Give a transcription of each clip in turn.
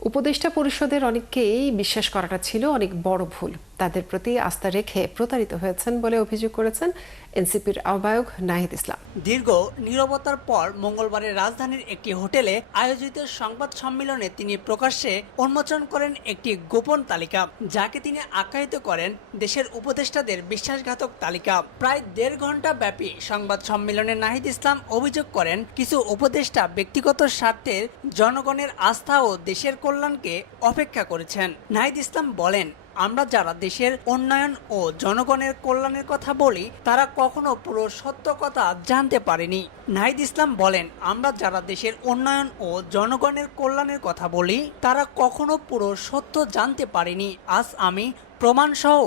উপদেষ্টা পরিষদের অনেককেই বিশ্বাস করাটা ছিল অনেক বড় ভুল। তাদের প্রতি আস্থা রেখে প্রতারিত হয়েছেন বলে অভিযোগ করেছেন এনসিপির আহ্বায়ক নাহিদ ইসলাম। দীর্ঘ নীরবতার পর মঙ্গলবারের রাজধানীর একটি হোটেলে আয়োজিত সংবাদ সম্মেলনে তিনি প্রকাশ্যে উন্মোচন করেন একটি গোপন তালিকা, যাকে তিনি আখ্যায়িত করেন দেশের উপদেষ্টাদের বিশ্বাসঘাতক তালিকা। প্রায় দেড় ঘণ্টা ব্যাপী সংবাদ সম্মেলনে নাহিদ ইসলাম অভিযোগ করেন, কিছু উপদেষ্টা ব্যক্তিগত স্বার্থের জনগণের আস্থা ও দেশের কল্যাণকে অপেক্ষা করেছেন। নাহিদ ইসলাম বলেন আমরা যারা দেশের উন্নয়ন ও জনগণের কল্যাণের কথা বলি, তারা কখনো পুরো সত্য কথা জানতে পারেনি। নাহিদ ইসলাম বলেন, আমরা যারা দেশের উন্নয়ন ও জনগণের কল্যাণের কথা বলি, তারা কখনো পুরো সত্য জানতে পারেনি। আজ আমি প্রমাণসহ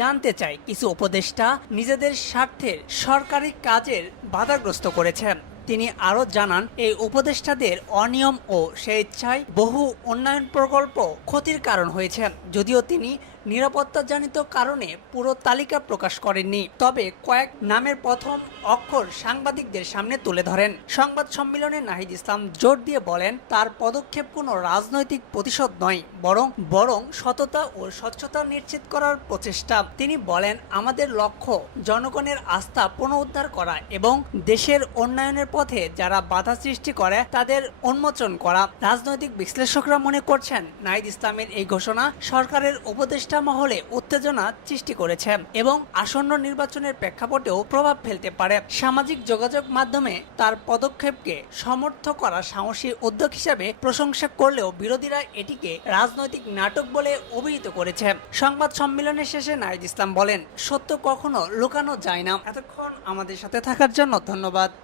জানতে চাই, কিছু উপদেষ্টা নিজেদের স্বার্থের সরকারি কাজের বাধাগ্রস্ত করেছেন। তিনি আরও জানান, এই উপদেষ্টাদের অনিয়ম ও স্বেচ্ছায় বহু উন্নয়ন প্রকল্প ক্ষতির কারণ হয়েছেন। যদিও তিনি নিরাপত্তাজনিত কারণে পুরো তালিকা প্রকাশ করেননি। তবে কয়েক নামের প্রথম অক্ষর সাংবাদিকদের সামনে তুলে ধরেন। সংবাদ সম্মেলনে নাহিদ ইসলাম জোর দিয়ে বলেন, তার পদক্ষেপ কোনো রাজনৈতিক প্রতিশোধ নয়, বরং বরং সততা ও স্বচ্ছতা নিশ্চিত করার প্রচেষ্টা। তিনি বলেন, আমাদের লক্ষ্য জনগণের আস্থা পুনরুদ্ধার করা এবং দেশের উন্নয়নের পথে যারা বাধা সৃষ্টি করে, তাদের উন্মোচন করা। রাজনৈতিক বিশ্লেষকরা মনে করছেন, নাহিদ ইসলামের এই ঘোষণা সরকারের উপদেষ্টা মহলে উত্তেজনা সৃষ্টি করেছে এবং আসন্ন নির্বাচনের প্রেক্ষাপটেও প্রভাব ফেলতে পারে। সামাজিক যোগাযোগ মাধ্যমে তার পদক্ষেপকে সমর্থ করা সাহসী উদ্যোগ হিসেবে প্রশংসা করলেও বিরোধীরা এটিকে রাজনৈতিক নাটক বলে অভিহিত করেছে। সংবাদ সম্মেলনের শেষে নাহিদ ইসলাম বলেন, সত্য কখনো লুকানো যায় না। এতক্ষণ আমাদের সাথে থাকার জন্য ধন্যবাদ।